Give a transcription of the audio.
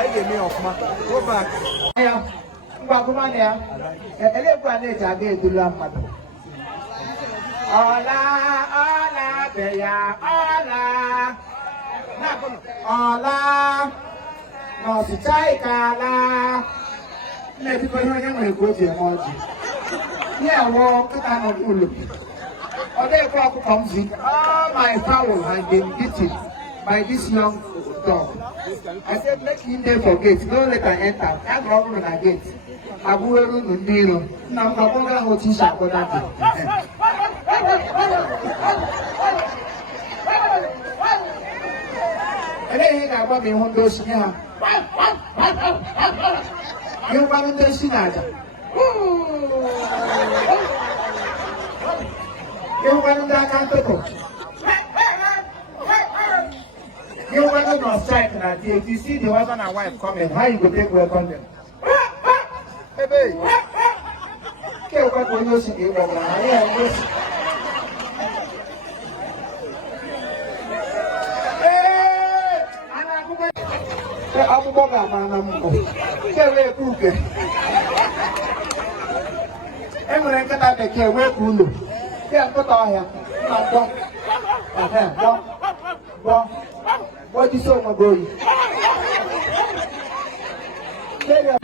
I get me off my go back. Yeah, Bakumania, Elephant, I get to Lampa. Ola, Beya, Ola, no, the Chaikala. Let people know go to emoji. Yeah, walk the kind of Ulu. Or they crop comes in. All my fowl has been beaten by this young dog. I said, make him there for gate. Don't let her enter. I'm wrong on a gate. I will run the mirror. Now, I'm going to go to shop for that. And then I want me one dose here. You want to see that? You want to you want to know strike now. If you see the husband and wife coming, how you go take welcome them? Baby, get what we use in the woman. Abu Boga manam. Kewe kuke. Emre kata de kewe kulu. Ke ko to ya. Bo. What is so my boy? Mega,